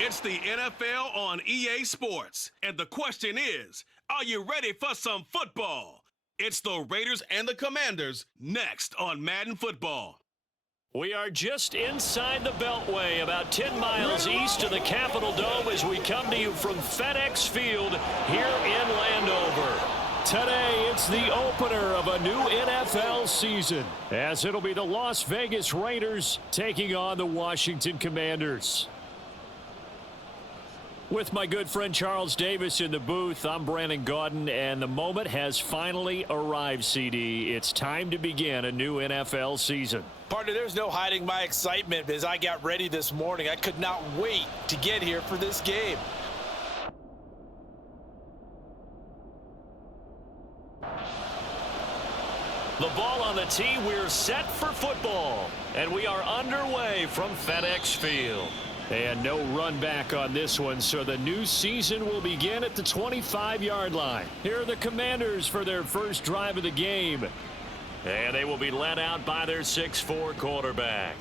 It's the NFL on EA Sports, and the question is, are you ready for some football? It's the Raiders and the Commanders next on Madden Football. We are just inside the Beltway, about 10 miles east of the Capitol Dome as we come to you from FedEx Field here in Landover. Today, it's the opener of a new NFL season, as it'll be the Las Vegas Raiders taking on the Washington Commanders. With my good friend Charles Davis in the booth, I'm Brandon Gaudin, and the moment has finally arrived, CD. It's time to begin a new NFL season. Partner, there's no hiding my excitement as I got ready this morning. I could not wait to get here for this game. The ball on the tee, we're set for football, and we are underway from FedEx Field. And no run back on this one, so the new season will begin at the 25-yard line. Here are the Commanders for their first drive of the game. And they will be led out by their 6'4" quarterback.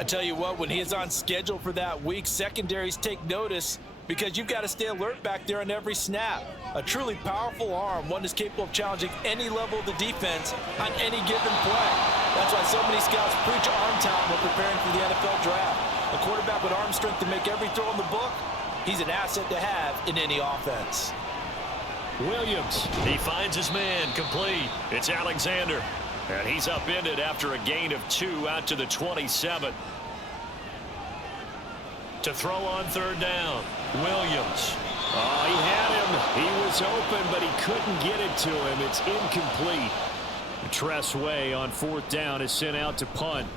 I tell you what, when he is on schedule for that week, secondaries take notice because you've got to stay alert back there on every snap. A truly powerful arm, one is capable of challenging any level of the defense on any given play. That's why so many scouts preach arm talent when preparing for the NFL draft. A quarterback with arm strength to make every throw in the book, he's an asset to have in any offense. Williams, he finds his man, complete. It's Alexander, and he's upended after a gain of 2 out to the 27. To throw on third down, Williams. Oh, he had him. He was open, but he couldn't get it to him. It's incomplete. Tressway on fourth down is sent out to punt.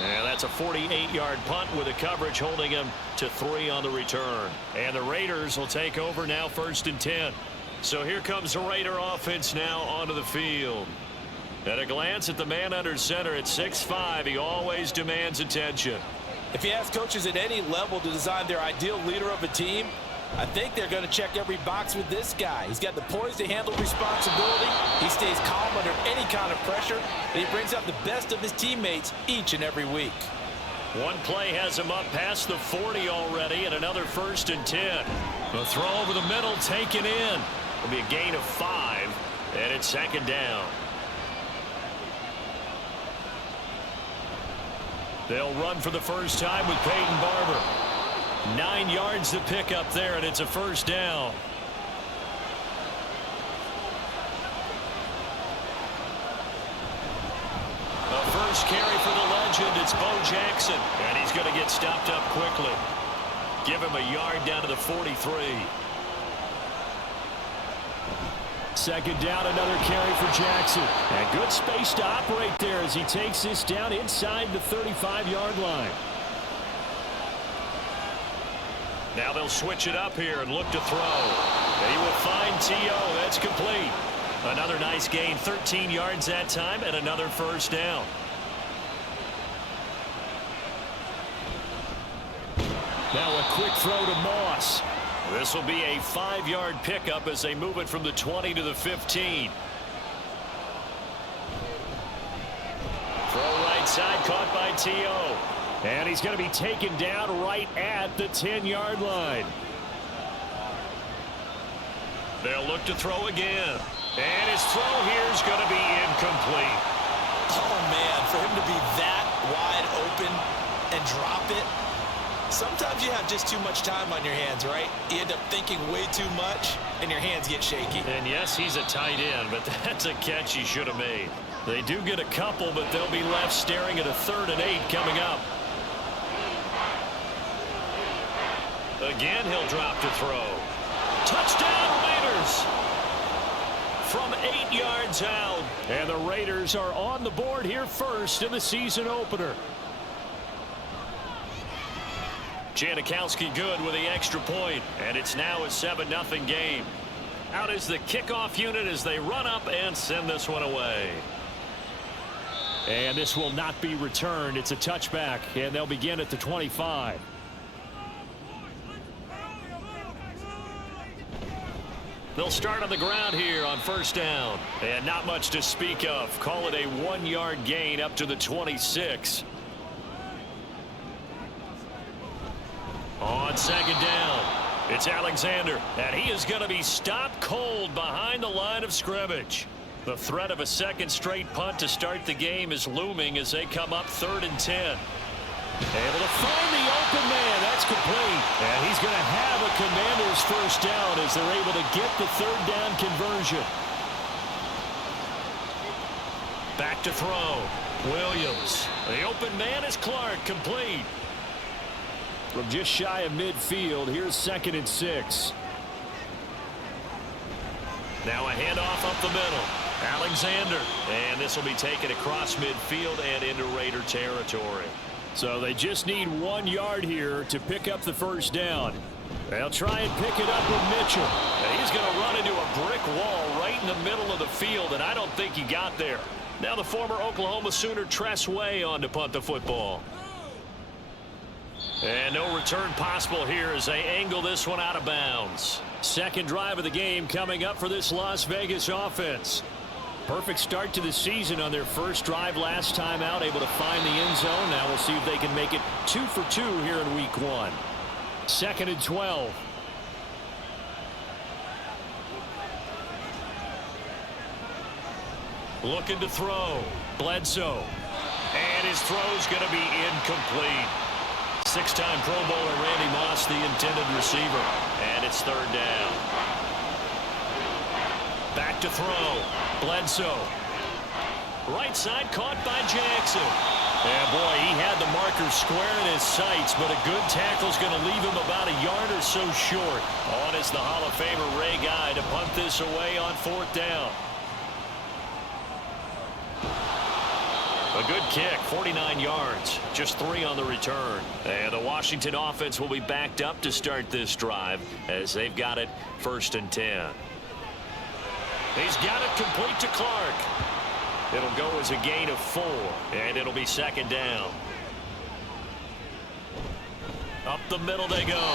And that's a 48-yard punt with the coverage holding him to 3 on the return. And the Raiders will take over now, 1st and 10. So here comes the Raider offense now onto the field. At a glance at the man under center at 6'5", he always demands attention. If you ask coaches at any level to design their ideal leader of a team, I think they're going to check every box with this guy. He's got the poise to handle responsibility. He stays calm under any kind of pressure, and he brings out the best of his teammates each and every week. One play has him up past the 40 already, and another 1st and 10. The throw over the middle taken in. It'll be a gain of 5, and it's 2nd down. They'll run for the first time with Peyton Barber. 9 yards to pick up there, and it's a 1st down. The first carry for the legend, it's Bo Jackson, and he's going to get stopped up quickly. Give him a yard down to the 43. 2nd down, another carry for Jackson. And good space to operate there as he takes this down inside the 35-yard line. Now they'll switch it up here and look to throw. And he will find T.O. That's complete. Another nice gain, 13 yards that time, and another 1st down. Now a quick throw to Moss. This will be a 5-yard pickup as they move it from the 20 to the 15. Throw right side, caught by T.O. And he's going to be taken down right at the 10-yard line. They'll look to throw again. And his throw here is going to be incomplete. Oh, man, for him to be that wide open and drop it. Sometimes you have just too much time on your hands, right? You end up thinking way too much, and your hands get shaky. And yes, he's a tight end, but that's a catch he should have made. They do get a couple, but they'll be left staring at a 3rd and 8 coming up. Again, he'll drop to throw. Touchdown, Raiders! From 8 yards out. And the Raiders are on the board here first in the season opener. Janikowski good with the extra point, and it's now a 7-0 game. Out is the kickoff unit as they run up and send this one away. And this will not be returned. It's a touchback, and they'll begin at the 25. They'll start on the ground here on first down. And not much to speak of. Call it a 1-yard gain up to the 26. On second down, it's Alexander. And he is going to be stopped cold behind the line of scrimmage. The threat of a second straight punt to start the game is looming as they come up 3rd and 10. Able to find the open man. That's complete. And he's going to have a Commander's first down as they're able to get the 3rd down conversion. Back to throw. Williams. The open man is Clark. Complete. From just shy of midfield, here's 2nd and 6. Now a handoff up the middle. Alexander. And this will be taken across midfield and into Raider territory. So they just need 1 yard here to pick up the first down. They'll try and pick it up with Mitchell. And he's going to run into a brick wall right in the middle of the field, and I don't think he got there. Now the former Oklahoma Sooner Tress Way on to punt the football. And no return possible here as they angle this one out of bounds. Second drive of the game coming up for this Las Vegas offense. Perfect start to the season on their first drive last time out, able to find the end zone. Now we'll see if they can make it 2 for 2 here in week 1. 2nd and 12. Looking to throw. Bledsoe. And his throw's going to be incomplete. 6-time Pro Bowler Randy Moss, the intended receiver. And it's 3rd down. Back to throw. Bledsoe. Right side caught by Jackson. And boy, he had the marker square in his sights, but a good tackle's going to leave him about a yard or so short. On is the Hall of Famer Ray Guy to punt this away on 4th down. A good kick, 49 yards, just 3 on the return. And the Washington offense will be backed up to start this drive as they've got it 1st and 10. He's got it complete to Clark. It'll go as a gain of 4, and it'll be 2nd down. Up the middle they go.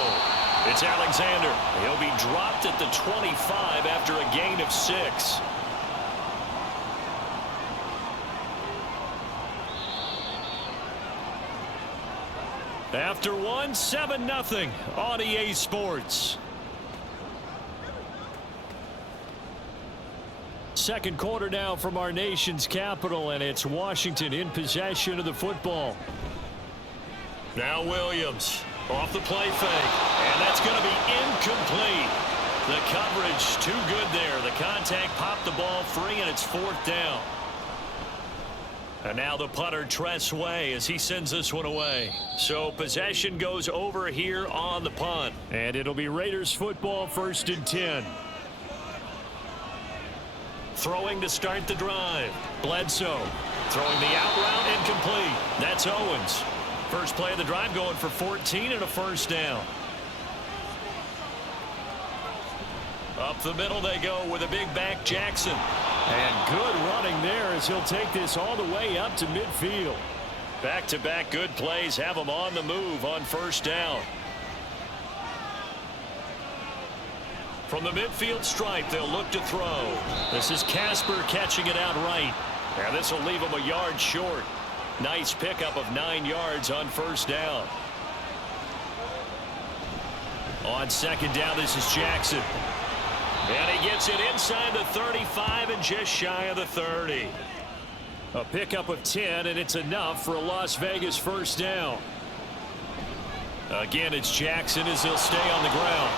It's Alexander. He'll be dropped at the 25 after a gain of 6. After 1, 7-0 on EA Sports. Second quarter now from our nation's capital, and it's Washington in possession of the football. Now Williams off the play fake, and that's going to be incomplete. The coverage too good there. The contact popped the ball free, and it's 4th down. And now the punter Tress Way as he sends this one away. So possession goes over here on the punt, and it'll be Raiders football 1st and 10. Throwing to start the drive. Bledsoe throwing the out route incomplete. That's Owens. First play of the drive going for 14 and a 1st down. Up the middle they go with a big back Jackson. And good running there as he'll take this all the way up to midfield. Back-to-back good plays have him on the move on 1st down. From the midfield stripe, they'll look to throw. This is Casper catching it out right. And this will leave him a yard short. Nice pickup of 9 yards on 1st down. On 2nd down, this is Jackson. And he gets it inside the 35 and just shy of the 30. A pickup of 10, and it's enough for a Las Vegas 1st down. Again, it's Jackson as he'll stay on the ground.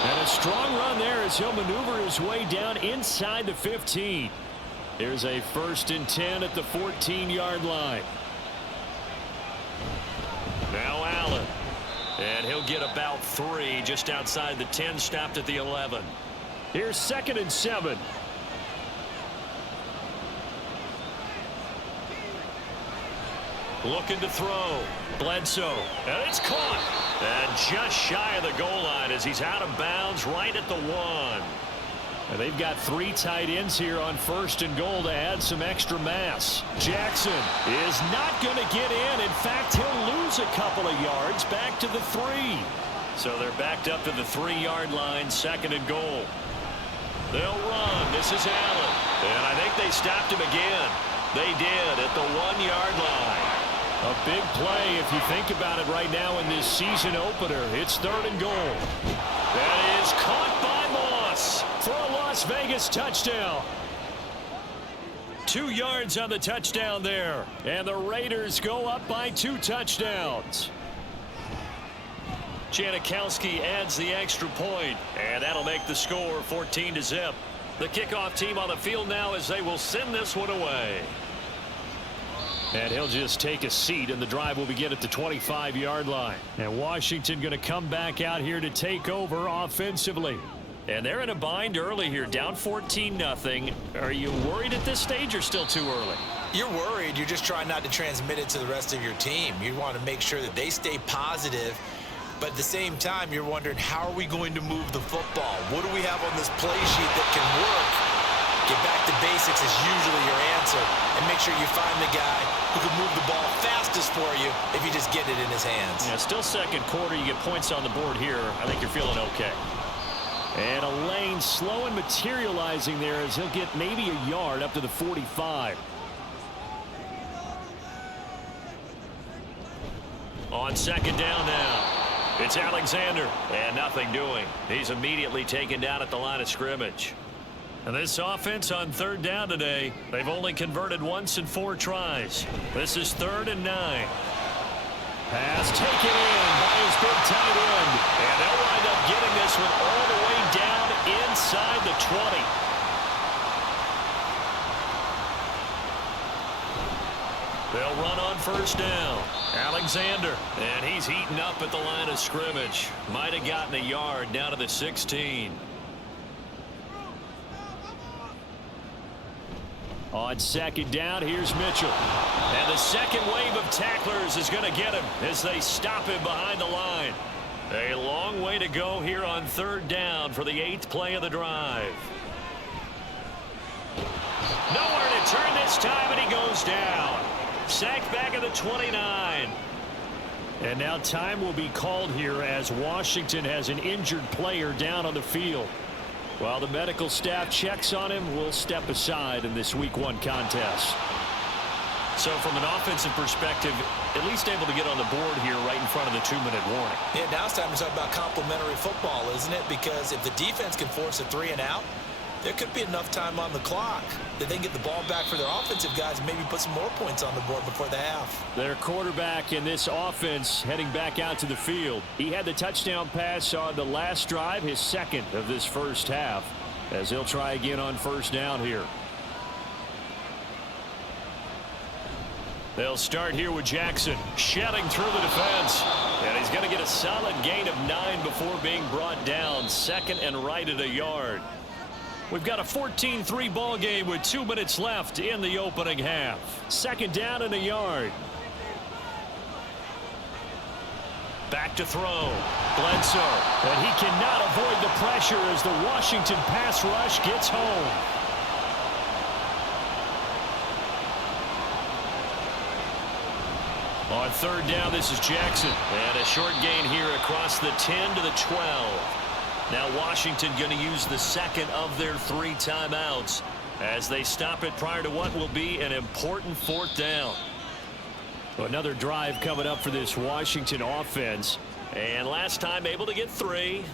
And a strong run there as he'll maneuver his way down inside the 15. Here's a 1st and 10 at the 14-yard line. Now Allen. And he'll get about 3 just outside the 10, stopped at the 11. Here's 2nd and 7. Looking to throw. Bledsoe. And it's caught. And just shy of the goal line as he's out of bounds right at the 1. And they've got 3 tight ends here on 1st and goal to add some extra mass. Jackson is not going to get in. In fact, he'll lose a couple of yards back to the 3. So they're backed up to the 3-yard line, second and goal. They'll run. This is Allen. And I think they stopped him again. They did at the 1-yard line. A big play if you think about it right now in this season opener. It's third and goal. That is caught by Moss for a Las Vegas touchdown. 2 yards on the touchdown there. And the Raiders go up by 2 touchdowns. Janikowski adds the extra point, and that'll make the score 14-0. The kickoff team on the field now as they will send this one away. And he'll just take a seat, and the drive will begin at the 25-yard line. And Washington going to come back out here to take over offensively. And they're in a bind early here, down 14-0. Are you worried at this stage or still too early? You're worried. You're just trying not to transmit it to the rest of your team. You want to make sure that they stay positive. But at the same time, you're wondering, how are we going to move the football? What do we have on this play sheet that can work? Get back to basics is usually your answer. And make sure you find the guy who can move the ball fastest for you if you just get it in his hands. Yeah, still second quarter. You get points on the board here. I think you're feeling okay. And a lane slow and materializing there as he'll get maybe a yard up to the 45. On second down now. It's Alexander, and nothing doing. He's immediately taken down at the line of scrimmage. And this offense on third down today, they've only converted once in 4 tries. This is 3rd and 9. Pass taken in by his big tight end. And they'll wind up getting this one all the way down inside the 20. They'll run on first down. Alexander, and he's heating up at the line of scrimmage. Might have gotten a yard down to the 16. On second down, here's Mitchell. And the second wave of tacklers is going to get him as they stop him behind the line. A long way to go here on third down for the 8th play of the drive. Nowhere to turn this time, and he goes down. Sacked back at the 29. And now time will be called here as Washington has an injured player down on the field. While the medical staff checks on him, we'll step aside in this Week 1 contest. So from an offensive perspective, at least able to get on the board here right in front of the 2-minute warning. Yeah, now it's time to talk about complementary football, isn't it? Because if the defense can force a 3 and out, there could be enough time on the clock that they can get the ball back for their offensive guys and maybe put some more points on the board before the half. Their quarterback in this offense heading back out to the field. He had the touchdown pass on the last drive, his second of this first half, as he'll try again on first down here. They'll start here with Jackson shedding through the defense. And he's going to get a solid gain of 9 before being brought down. Second and right at a yard. We've got a 14-3 ball game with 2 minutes left in the opening half. Second down and a yard. Back to throw. Bledsoe. And he cannot avoid the pressure as the Washington pass rush gets home. On third down, this is Jackson. And a short gain here across the 10 to the 12. Now Washington going to use the second of their 3 timeouts as they stop it prior to what will be an important 4th down. Another drive coming up for this Washington offense. And last time able to get 3.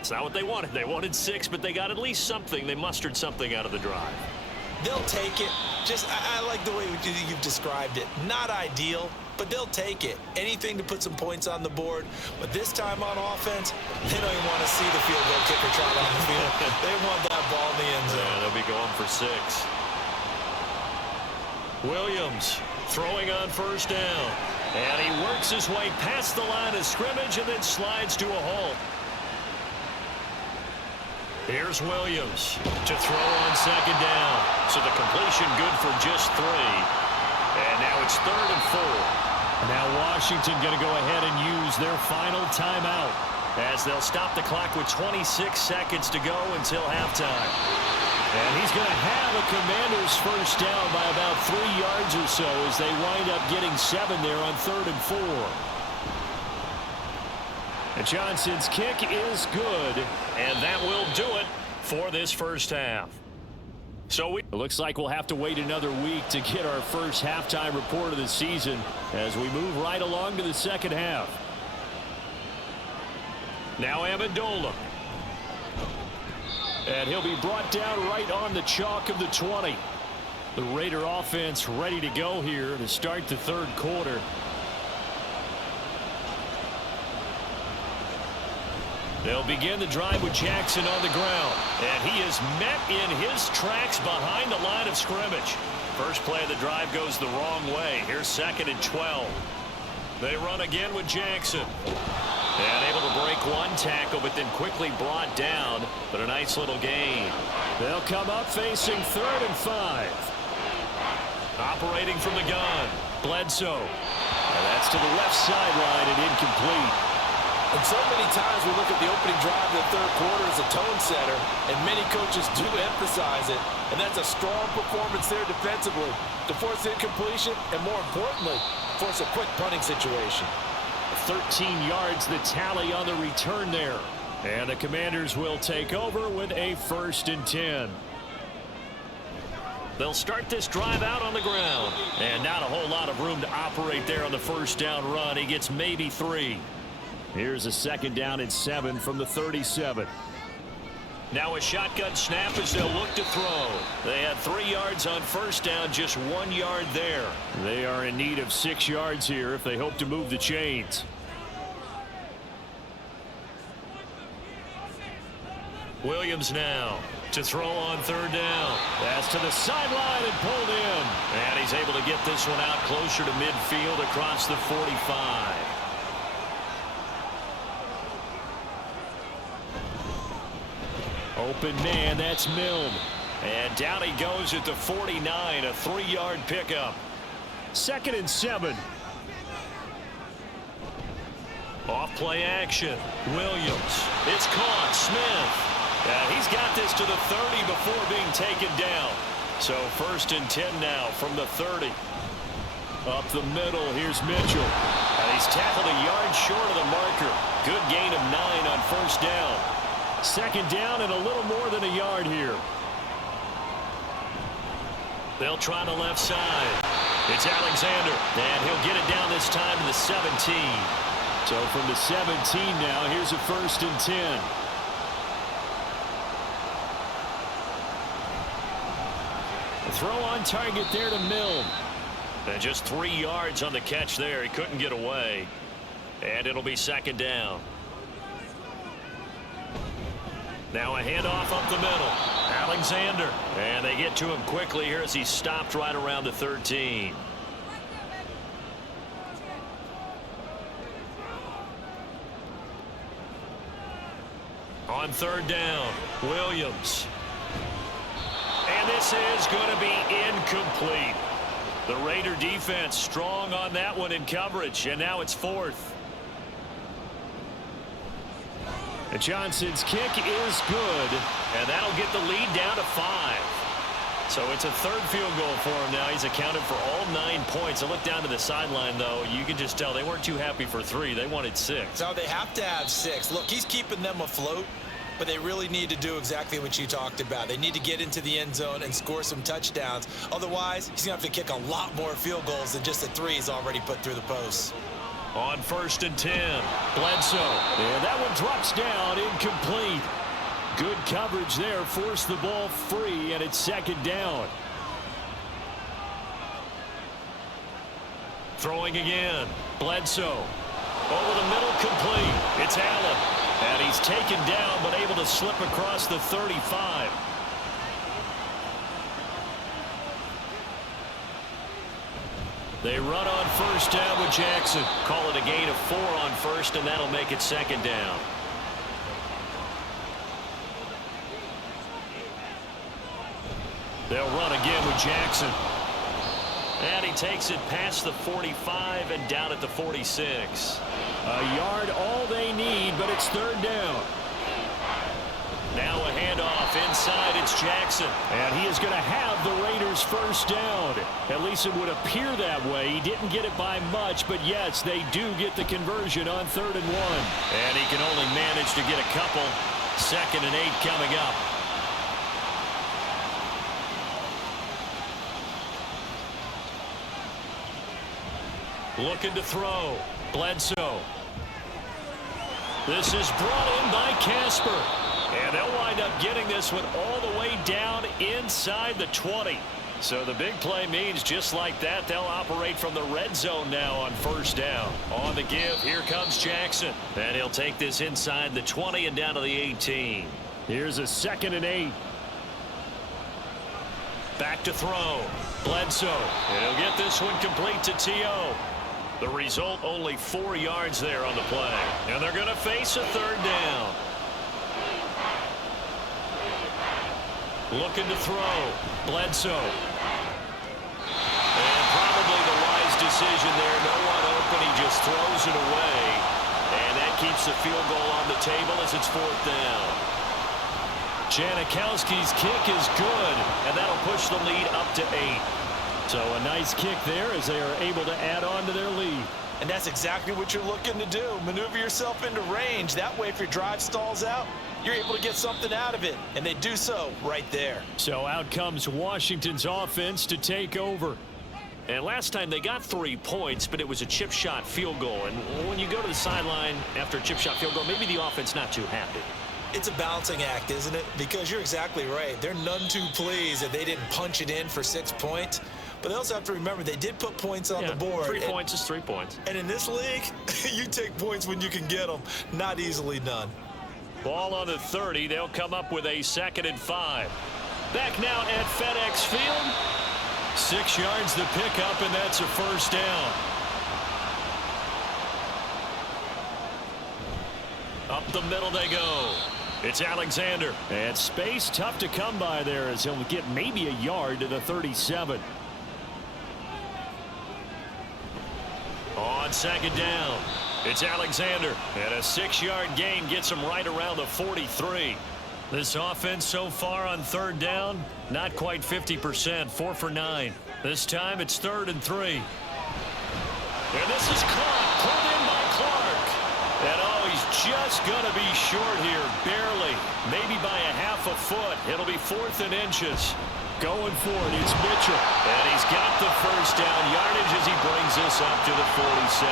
It's not what they wanted. They wanted 6, but they got at least something. They mustered something out of the drive. They'll take it. I like the way you've described it. Not ideal, but they'll take it. Anything to put some points on the board. But this time on offense, they don't even want to see the field goal kicker trot on the field. They want that ball in the end zone. Yeah, they'll be going for 6. Williams throwing on first down. And he works his way past the line of scrimmage and then slides to a halt. Here's Williams to throw on second down. So the completion good for just 3. And now it's 3rd and 4. Now Washington going to go ahead and use their final timeout as they'll stop the clock with 26 seconds to go until halftime. And he's going to have a Commanders first down by about 3 yards or so as they wind up getting 7 there on 3rd and 4. Johnson's kick is good, and that will do it for this first half. So it looks like we'll have to wait another week to get our first halftime report of the season as we move right along to the second half. Now Amendola. And he'll be brought down right on the chalk of the 20. The Raider offense ready to go here to start the third quarter. They'll begin the drive with Jackson on the ground. And he is met in his tracks behind the line of scrimmage. First play of the drive goes the wrong way. Here's 2nd and 12. They run again with Jackson. And able to break one tackle, but then quickly brought down. But a nice little gain. They'll come up facing 3rd and 5. Operating from the gun, Bledsoe. And that's to the left sideline and incomplete. And so many times we look at the opening drive of the third quarter as a tone setter, and many coaches do emphasize it. And that's a strong performance there defensively to force incompletion and, more importantly, force a quick punting situation. 13 yards the tally on the return there. And the Commanders will take over with a 1st and 10. They'll start this drive out on the ground. And not a whole lot of room to operate there on the first down run. He gets maybe 3. Here's a 2nd down and 7 from the 37. Now a shotgun snap as they'll look to throw. They had 3 yards on first down, just 1 yard there. They are in need of 6 yards here if they hope to move the chains. Williams now to throw on 3rd down. That's to the sideline and pulled in. And he's able to get this one out closer to midfield across the 45. Open man, that's Milne. And down he goes at the 49, a 3-yard pickup. 2nd and 7. Off play action. Williams. It's caught. Smith. And he's got this to the 30 before being taken down. So 1st and 10 now from the 30. Up the middle, here's Mitchell. And he's tackled a yard short of the marker. Good gain of 9 on first down. 2nd down and a little more than a yard here. They'll try the left side. It's Alexander. And he'll get it down this time to the 17. So from the 17 now, here's a 1st and 10. A throw on target there to Milne. And just 3 yards on the catch there. He couldn't get away. And it'll be 2nd down. Now a handoff up the middle. Alexander. And they get to him quickly here as he stopped right around the 13. On 3rd down, Williams. And this is going to be incomplete. The Raider defense strong on that one in coverage, and now it's 4th. And Johnson's kick is good, and that'll get the lead down to 5. So it's a 3rd field goal for him now. He's accounted for all 9 points. I look down to the sideline, though. You can just tell they weren't too happy for 3. They wanted 6. So they have to have 6. Look, he's keeping them afloat, but they really need to do exactly what you talked about. They need to get into the end zone and score some touchdowns. Otherwise, he's going to have to kick a lot more field goals than just the 3 he's already put through the posts. On 1st and 10, Bledsoe. And that one drops down, incomplete. Good coverage there, forced the ball free, and it's 2nd down. Throwing again, Bledsoe. Over the middle, complete. It's Allen. And he's taken down, but able to slip across the 35. They run on 1st down with Jackson. Call it a gain of 4 on 1st, and that'll make it 2nd down. They'll run again with Jackson. And he takes it past the 45 and down at the 46. A yard all they need, but it's 3rd down. Now a handoff inside. It's Jackson. And he is going to have the Raiders his first down. At least it would appear that way. He didn't get it by much, but yes, they do get the conversion on 3rd and 1. And he can only manage to get a couple. 2nd and 8 coming up. Looking to throw. Bledsoe. This is brought in by Casper. And they'll wind up getting this one all the way down inside the 20. So the big play means just like that, they'll operate from the red zone now on 1st down. On the give, here comes Jackson. And he'll take this inside the 20 and down to the 18. Here's a 2nd and 8. Back to throw. Bledsoe. And he'll get this one complete to T.O. The result, only 4 yards there on the play. And they're going to face a 3rd down. Looking to throw. Bledsoe. And probably the wise decision there. No one open. He just throws it away. And that keeps the field goal on the table as it's 4th down. Janikowski's kick is good. And that'll push the lead up to 8. So a nice kick there as they are able to add on to their lead. And that's exactly what you're looking to do. Maneuver yourself into range. That way, if your drive stalls out, you're able to get something out of it. And they do so right there. So out comes Washington's offense to take over. And last time they got 3 points, but it was a chip shot field goal. And when you go to the sideline after a chip shot field goal, maybe the offense not too happy. It's a balancing act, isn't it? Because you're exactly right. They're none too pleased that they didn't punch it in for 6 points. But they also have to remember they did put points on the board. 3 points is 3 points. And in this league, you take points when you can get them. Not easily done. Ball on the 30. They'll come up with a 2nd and 5. Back now at FedEx Field. 6 yards the pickup, and that's a 1st down. Up the middle they go. It's Alexander. And space tough to come by there as he'll get maybe a yard to the 37. On 2nd down, it's Alexander. And a 6-yard gain gets him right around the 43. This offense so far on 3rd down, not quite 50%, 4 for 9. This time it's 3rd and 3. And this is caught, pulled in by Clark. And oh, he's just going to be short here, barely. Maybe by a half a foot. It'll be 4th and inches. Going for it, it's Mitchell. And he's got the 1st down yardage as he brings this up to the 47.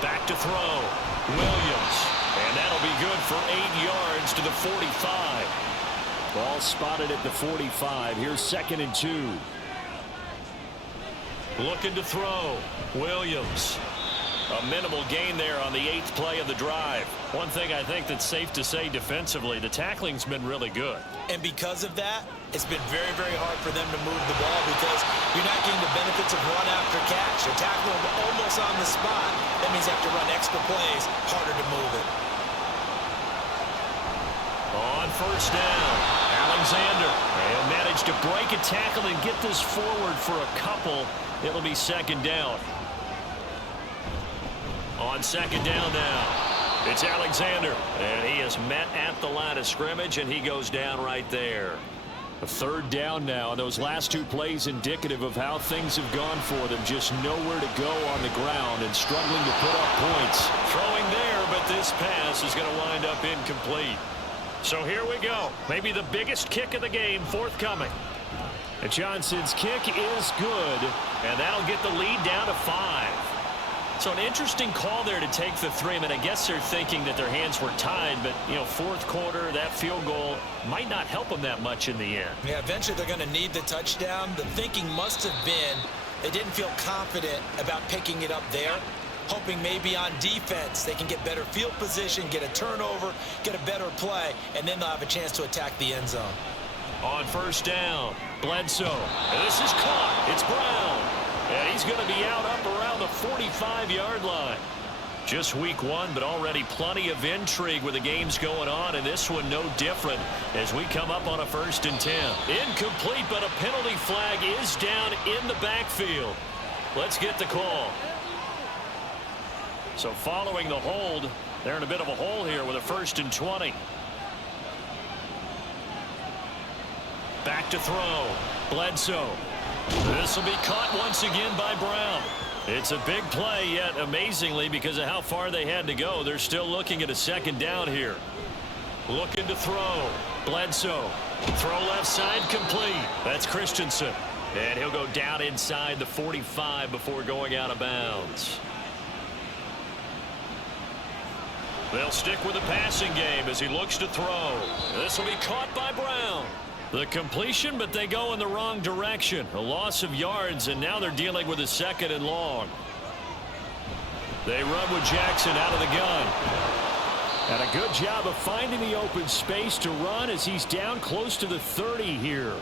Back to throw. Williams. And that'll be good for 8 yards to the 45. Ball spotted at the 45. Here's 2nd and 2. Looking to throw. Williams. A minimal gain there on the 8th play of the drive. One thing I think that's safe to say defensively, the tackling's been really good. And because of that, it's been very, very hard for them to move the ball because you're not getting the benefits of run after catch. They're tackling them almost on the spot. That means they have to run extra plays, harder to move it. On 1st down, Alexander. He'll manage to break a tackle and get this forward for a couple. It'll be 2nd down. On 2nd down now, it's Alexander. And he is met at the line of scrimmage, and he goes down right there. A 3rd down now, and those last 2 plays indicative of how things have gone for them. Just nowhere to go on the ground and struggling to put up points. Throwing there, but this pass is going to wind up incomplete. So here we go. Maybe the biggest kick of the game forthcoming. And Johnson's kick is good, and that'll get the lead down to 5. So an interesting call there to take the 3. I mean, I guess they're thinking that their hands were tied, but, you know, 4th quarter, that field goal might not help them that much in the end. Yeah, eventually they're going to need the touchdown. The thinking must have been they didn't feel confident about picking it up there, hoping maybe on defense they can get better field position, get a turnover, get a better play, and then they'll have a chance to attack the end zone. On 1st down, Bledsoe. And this is caught. It's Brown. And he's going to be out up around the 45-yard line. Just week 1, but already plenty of intrigue with the games going on, and this one no different as we come up on a 1st and 10. Incomplete, but a penalty flag is down in the backfield. Let's get the call. So following the hold, They're in a bit of a hole here with a 1st and 20. Back to throw. Bledsoe. This will be caught once again by Brown. It's a big play, yet amazingly, because of how far they had to go, they're still looking at a 2nd down here. Looking to throw. Bledsoe. Throw left side complete. That's Christensen. And he'll go down inside the 45 before going out of bounds. They'll stick with the passing game as he looks to throw. This will be caught by Brown. The completion, but they go in the wrong direction. A loss of yards, and now they're dealing with a 2nd and long. They run with Jackson out of the gun. And a good job of finding the open space to run as he's down close to the 30 here.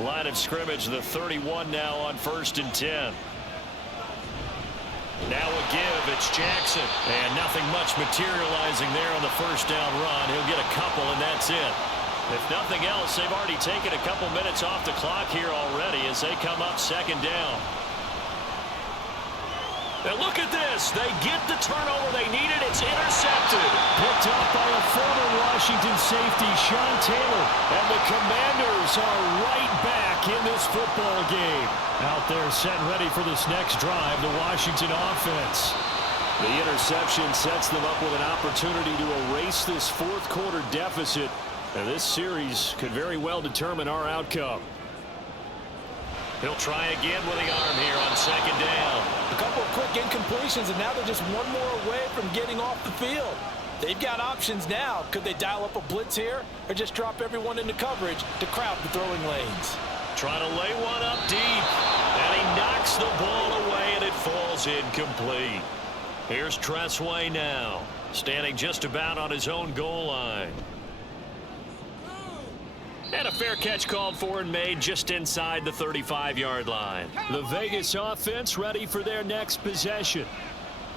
Line of scrimmage, the 31 now on 1st and 10. Now a give, it's Jackson. And nothing much materializing there on the 1st down run. He'll get a couple, and that's it. If nothing else, they've already taken a couple minutes off the clock here already as they come up 2nd down. And look at this. They get the turnover they needed. It's intercepted. Picked up by a former Washington safety, Sean Taylor. And the Commanders are right back in this football game. Out there set and ready for this next drive, the Washington offense. The interception sets them up with an opportunity to erase this 4th quarter deficit. And this series could very well determine our outcome. He'll try again with the arm here on 2nd down. A couple of quick incompletions, and now they're just one more away from getting off the field. They've got options now. Could they dial up a blitz here or just drop everyone into coverage to crowd the throwing lanes? Trying to lay one up deep, and he knocks the ball away, and it falls incomplete. Here's Tressway now, standing just about on his own goal line. And a fair catch called for and made just inside the 35-yard line. The Vegas offense ready for their next possession.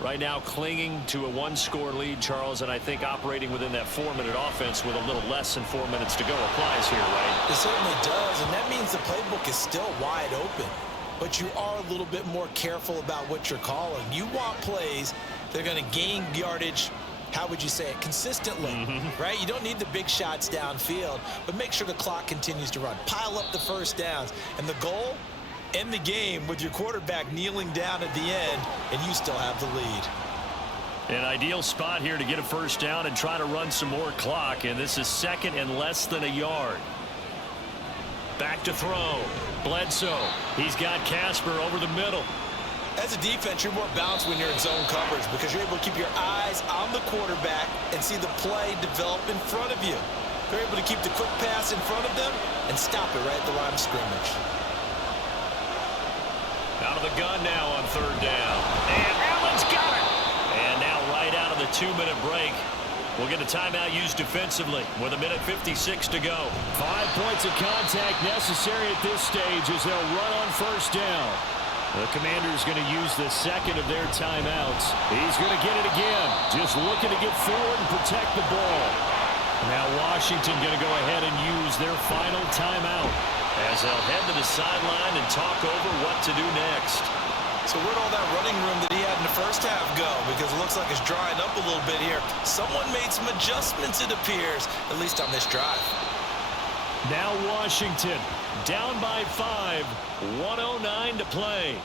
Right now clinging to a 1-score lead, Charles, and I think operating within that 4-minute offense with a little less than 4 minutes to go applies here, right? It certainly does, and that means the playbook is still wide open. But you are a little bit more careful about what you're calling. You want plays that are going to gain yardage, how would you say it, consistently, right? You don't need the big shots downfield, but make sure the clock continues to run. Pile up the 1st downs. And the goal, end the game with your quarterback kneeling down at the end, and you still have the lead. An ideal spot here to get a 1st down and try to run some more clock, and this is 2nd and less than a yard. Back to throw. Bledsoe. He's got Casper over the middle. As a defense, you're more balanced when you're in zone coverage because you're able to keep your eyes on the quarterback and see the play develop in front of you. They're able to keep the quick pass in front of them and stop it right at the line of scrimmage. Out of the gun now on 3rd down. And Allen's got it. And now right out of the 2-minute break, we'll get a timeout used defensively with 1:56 to go. 5 points of contact necessary at this stage as they'll run on 1st down. The Commanders going to use the 2nd of their timeouts. He's going to get it again. Just looking to get forward and protect the ball. Now Washington going to go ahead and use their final timeout. As they'll head to the sideline and talk over what to do next. So where'd all that running room that he had in the 1st half go? Because it looks like it's drying up a little bit here. Someone made some adjustments, it appears, at least on this drive. Now Washington down by 5, 1:09 to play.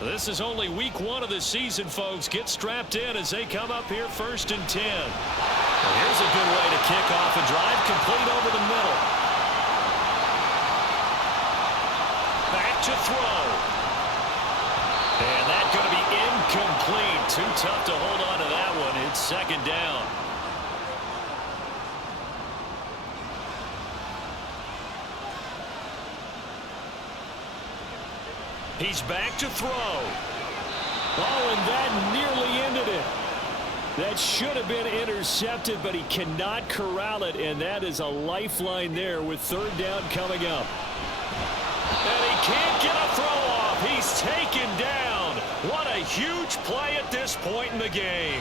This is only week 1 of the season, folks. Get strapped in as they come up here 1st and 10. Well, here's a good way to kick off a drive, complete over the middle. Back to throw. And that's going to be incomplete. Too tough to hold on to that one. It's 2nd down. He's back to throw. Oh, and that nearly ended it. That should have been intercepted, but he cannot corral it, and that is a lifeline there with 3rd down coming up. And he can't get a throw off. He's taken down. What a huge play at this point in the game.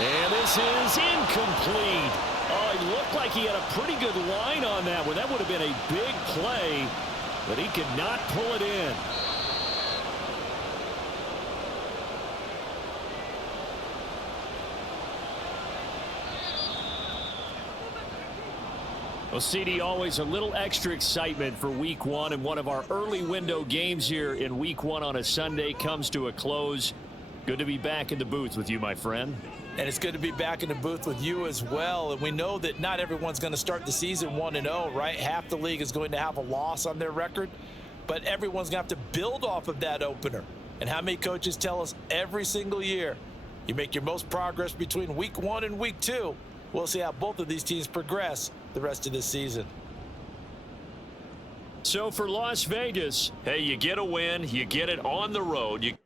And this is incomplete. Oh, it looked like he had a pretty good line on that one. That would have been a big play, but he could not pull it in. Well, CD, always a little extra excitement for week one, and one of our early window games here in week one on a Sunday comes to a close. Good to be back in the booth with you, my friend. And it's good to be back in the booth with you as well. And we know that not everyone's going to start the season 1-0, right? Half the league is going to have a loss on their record, but everyone's going to have to build off of that opener. And how many coaches tell us every single year, you make your most progress between week 1 and week 2. We'll see how both of these teams progress the rest of this season. So for Las Vegas, hey, you get a win, you get it on the road.